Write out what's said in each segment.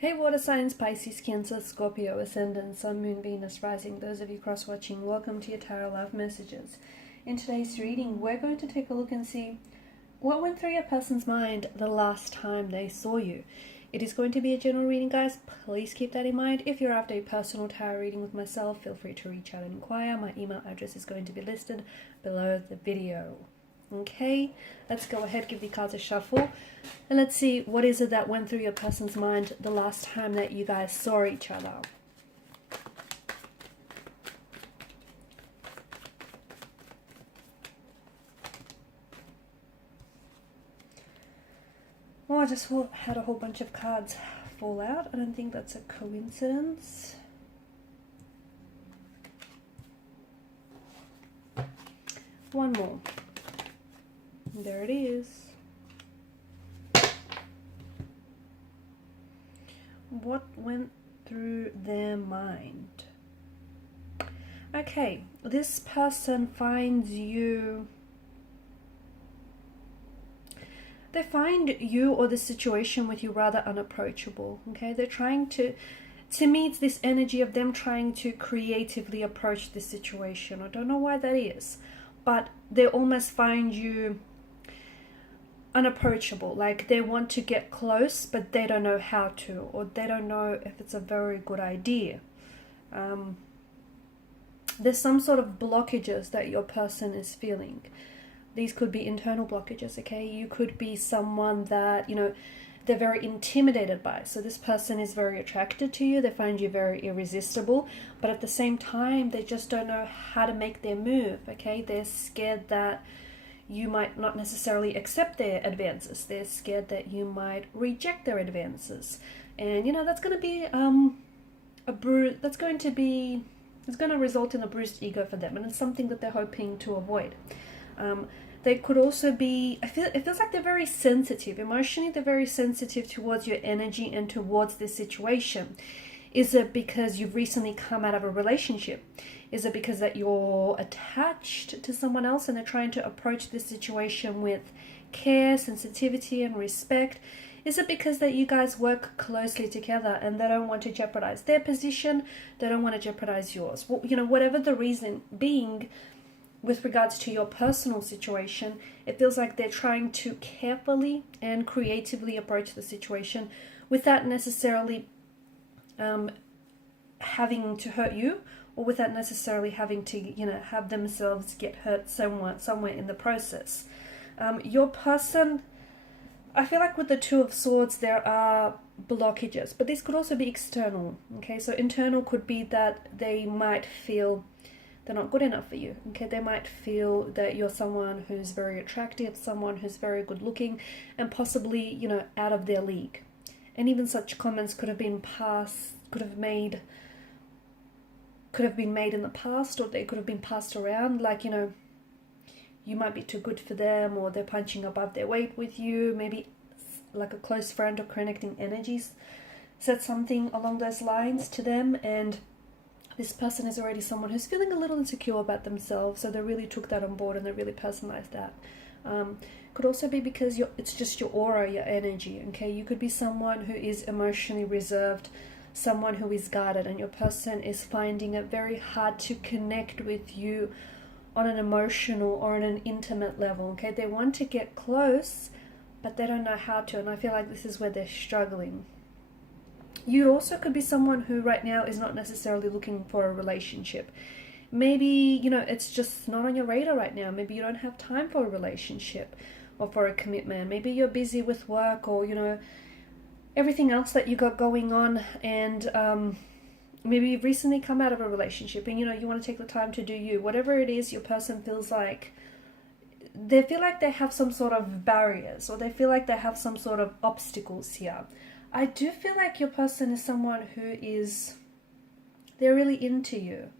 Hey water signs, Pisces, Cancer, Scorpio, Ascendant, Sun, Moon, Venus, Rising. Those of you cross-watching, welcome to your Tarot Love Messages. In today's reading, we're going to take a look and see what went through your person's mind the last time they saw you. It is going to be a general reading, guys. Please keep that in mind. If you're after a personal tarot reading with myself, feel free to reach out and inquire. My email address is going to be listed below the video. Okay, let's go ahead, give the cards a shuffle, and let's see what is it that went through your person's mind the last time that you guys saw each other. Oh, I just had a whole bunch of cards fall out. I don't think that's a coincidence. One more. There it is. What went through their mind? Okay, this person finds you... They find you or the situation with you rather unapproachable, okay? They're trying to me, it's this energy of them trying to creatively approach the situation. I don't know why that is, but they almost find you unapproachable, like they want to get close but they don't know how to, or they don't know if it's a very good idea. There's some sort of blockages that your person is feeling. These could be internal blockages, okay? You could be someone that, you know, they're very intimidated by. So this person is very attracted to you. They find you very irresistible, but at the same time, they just don't know how to make their move, okay? They're scared that you might not necessarily accept their advances. They're scared that you might reject their advances. And, you know, that's going to be it's going to result in a bruised ego for them. And it's something that they're hoping to avoid. They could also be, it feels like they're very sensitive. Emotionally, they're very sensitive towards your energy and towards this situation. Is it because you've recently come out of a relationship? Is it because that you're attached to someone else and they're trying to approach this situation with care, sensitivity, and respect? Is it because that you guys work closely together and they don't want to jeopardize their position? They don't want to jeopardize yours? Well, you know, whatever the reason being, with regards to your personal situation, it feels like they're trying to carefully and creatively approach the situation without necessarily having to hurt you, or without necessarily having to, you know, have themselves get hurt somewhere in the process. Your person, I feel like with the Two of Swords, there are blockages, but this could also be external, okay? So internal could be that they might feel they're not good enough for you, okay? They might feel that you're someone who's very attractive, someone who's very good looking, and possibly, you know, out of their league. And even such comments could have been made in the past, or they could have been passed around, like, you know, you might be too good for them, or they're punching above their weight with you. Maybe like a close friend or connecting energies said something along those lines to them, and this person is already someone who's feeling a little insecure about themselves, so they really took that on board and they really personalized that. Could also be because it's just your aura, your energy, okay? You could be someone who is emotionally reserved, someone who is guarded, and your person is finding it very hard to connect with you on an emotional or on an intimate level, okay? They want to get close, but they don't know how to, and I feel like this is where they're struggling. You also could be someone who right now is not necessarily looking for a relationship. Maybe, you know, it's just not on your radar right now. Maybe you don't have time for a relationship or for a commitment. Maybe you're busy with work, or, you know, everything else that you got going on, and maybe you've recently come out of a relationship and, you know, you want to take the time to do you. Whatever it is, your person feels like they feel like they have some sort of barriers, or they feel like they have some sort of obstacles here. I do feel like your person is someone who they're really into you.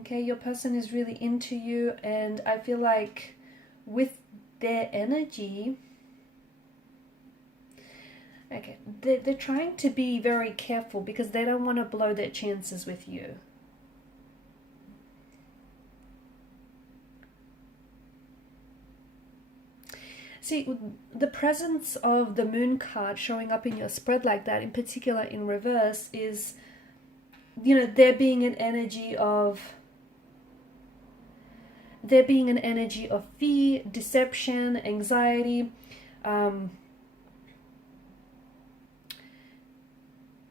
Okay, your person is really into you, and I feel like with their energy, okay, they're trying to be very careful because they don't want to blow their chances with you. See, the presence of the moon card showing up in your spread like that, in particular in reverse, is, you know, there being an energy of fear, deception, anxiety.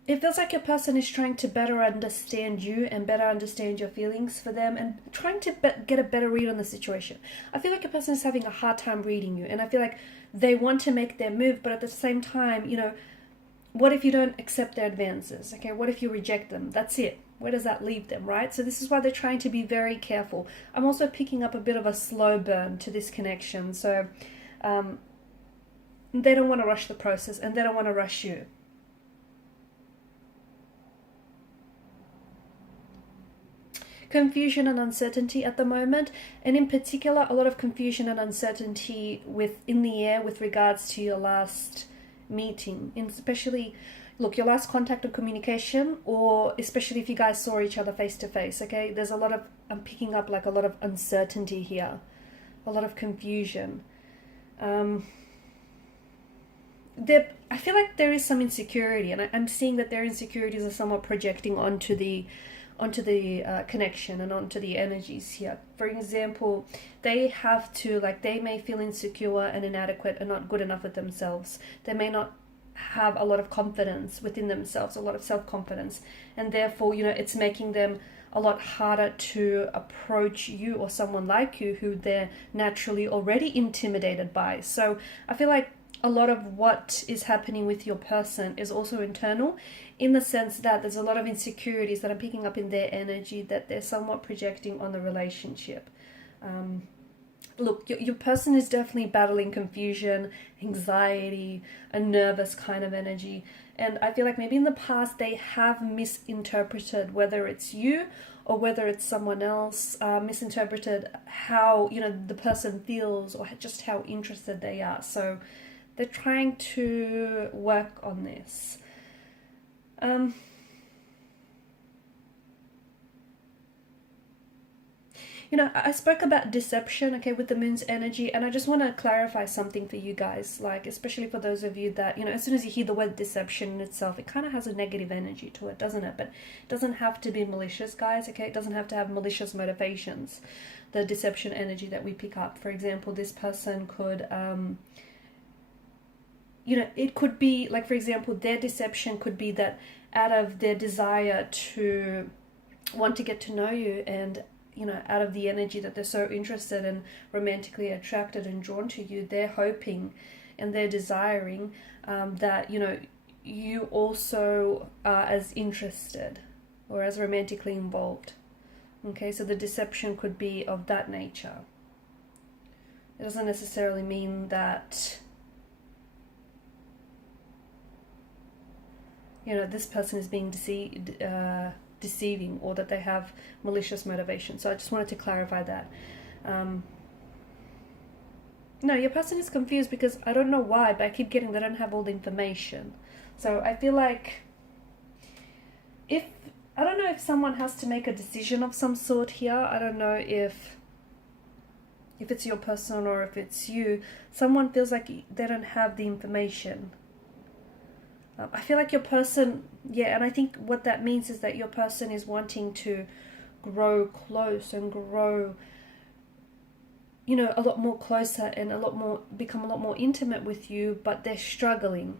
It feels like your person is trying to better understand you and better understand your feelings for them and trying to get a better read on the situation. I feel like your person is having a hard time reading you, and I feel like they want to make their move, but at the same time, you know, what if you don't accept their advances? Okay, what if you reject them? That's it. Where does that leave them, right? So this is why they're trying to be very careful. I'm also picking up a bit of a slow burn to this connection. So they don't want to rush the process, and they don't want to rush you. Confusion and uncertainty at the moment, and in particular a lot of confusion and uncertainty in the air with regards to your last meeting, and especially, look, your last contact or communication, or especially if you guys saw each other face to face. Okay, there's a lot of, I'm picking up like a lot of uncertainty here, a lot of confusion. I feel like there is some insecurity, and I'm seeing that their insecurities are somewhat projecting onto the connection and onto the energies here. For example, they have to, like, they may feel insecure and inadequate and not good enough with themselves. They may not have a lot of confidence within themselves, a lot of self-confidence, and therefore, you know, it's making them a lot harder to approach you or someone like you who they're naturally already intimidated by. So I feel like a lot of what is happening with your person is also internal, in the sense that there's a lot of insecurities that I'm picking up in their energy that they're somewhat projecting on the relationship. Look, your person is definitely battling confusion, anxiety, a nervous kind of energy. And I feel like maybe in the past they have misinterpreted, whether it's you or whether it's someone else, misinterpreted how, you know, the person feels or just how interested they are. So they're trying to work on this. You know, I spoke about deception, okay, with the moon's energy, and I just want to clarify something for you guys, like, especially for those of you that, you know, as soon as you hear the word deception in itself, it kind of has a negative energy to it, doesn't it? But it doesn't have to be malicious, guys, okay? It doesn't have to have malicious motivations, the deception energy that we pick up. For example, this person could, you know, it could be, like, for example, their deception could be that out of their desire to want to get to know you, and, you know, out of the energy that they're so interested and romantically attracted and drawn to you, they're hoping and they're desiring that, you know, you also are as interested or as romantically involved. Okay, so the deception could be of that nature. It doesn't necessarily mean that, you know, this person is being deceiving or that they have malicious motivation. So I just wanted to clarify that. No, your person is confused because I don't know why, but I keep getting they don't have all the information. So I feel like I don't know if someone has to make a decision of some sort here. I don't know if it's your person or if it's you. Someone feels like they don't have the information. I feel like your person, yeah, and I think what that means is that your person is wanting to grow close and grow, you know, a lot more closer and become a lot more intimate with you, but they're struggling.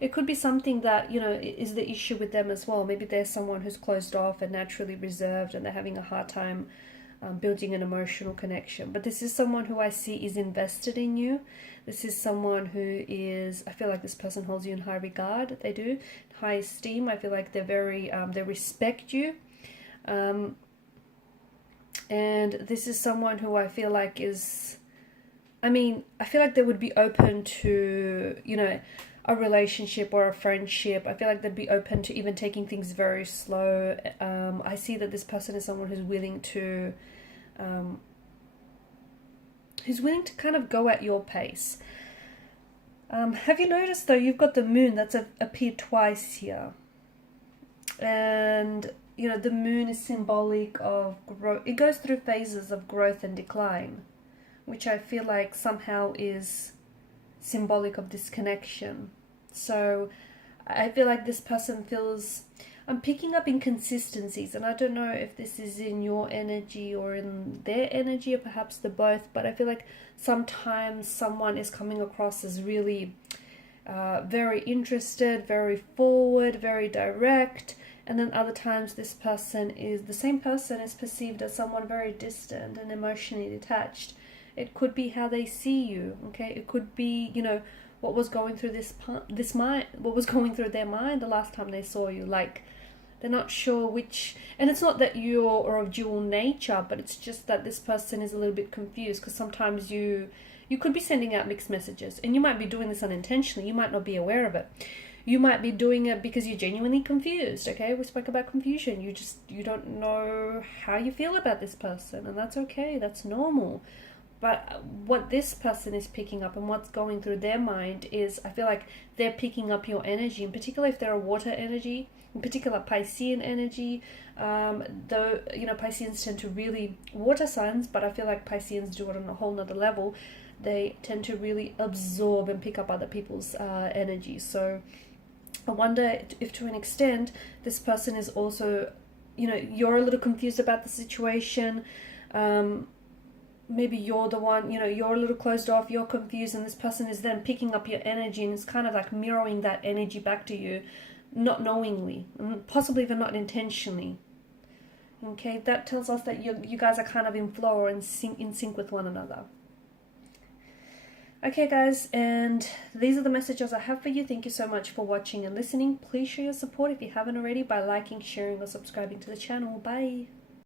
It could be something that, you know, is the issue with them as well. Maybe they're someone who's closed off and naturally reserved, and they're having a hard time building an emotional connection. But this is someone who I see is invested in you. This is someone who is, I feel like this person holds you in high regard. They do, high esteem. I feel like they're very, they respect you. And this is someone who I feel like is, I mean, I feel like they would be open to, you know, a relationship or a friendship. I feel like they'd be open to even taking things very slow. I see that this person is someone who's willing to kind of go at your pace. Have you noticed though, you've got the moon that's appeared twice here, and you know, the moon is symbolic of growth. It goes through phases of growth and decline, which I feel like somehow is symbolic of this connection. So I feel like this person feels, I'm picking up inconsistencies, and I don't know if this is in your energy or in their energy, or perhaps the both, but I feel like sometimes someone is coming across as really very interested, very forward, very direct, and then other times the same person is perceived as someone very distant and emotionally detached. It could be how they see you, okay? It could be, you know, what was going through what was going through their mind the last time they saw you. Like, they're not sure which, and it's not that you're of dual nature, but it's just that this person is a little bit confused, because sometimes you could be sending out mixed messages, and you might be doing this unintentionally. You might not be aware of it. You might be doing it because you're genuinely confused, okay? We spoke about confusion. You don't know how you feel about this person, and that's okay. That's normal. But what this person is picking up and what's going through their mind is, I feel like they're picking up your energy, in particular if they're a water energy, in particular Piscean energy. Though, you know, Pisceans tend to really, water signs, but I feel like Pisceans do it on a whole nother level. They tend to really absorb and pick up other people's energy. So I wonder if to an extent this person is also, you know, you're a little confused about the situation. Maybe you're the one, you know, you're a little closed off, you're confused, and this person is then picking up your energy, and it's kind of like mirroring that energy back to you, not knowingly, and possibly even not intentionally. Okay, that tells us that you guys are kind of in flow or in sync with one another. Okay, guys, and these are the messages I have for you. Thank you so much for watching and listening. Please show your support if you haven't already by liking, sharing, or subscribing to the channel. Bye.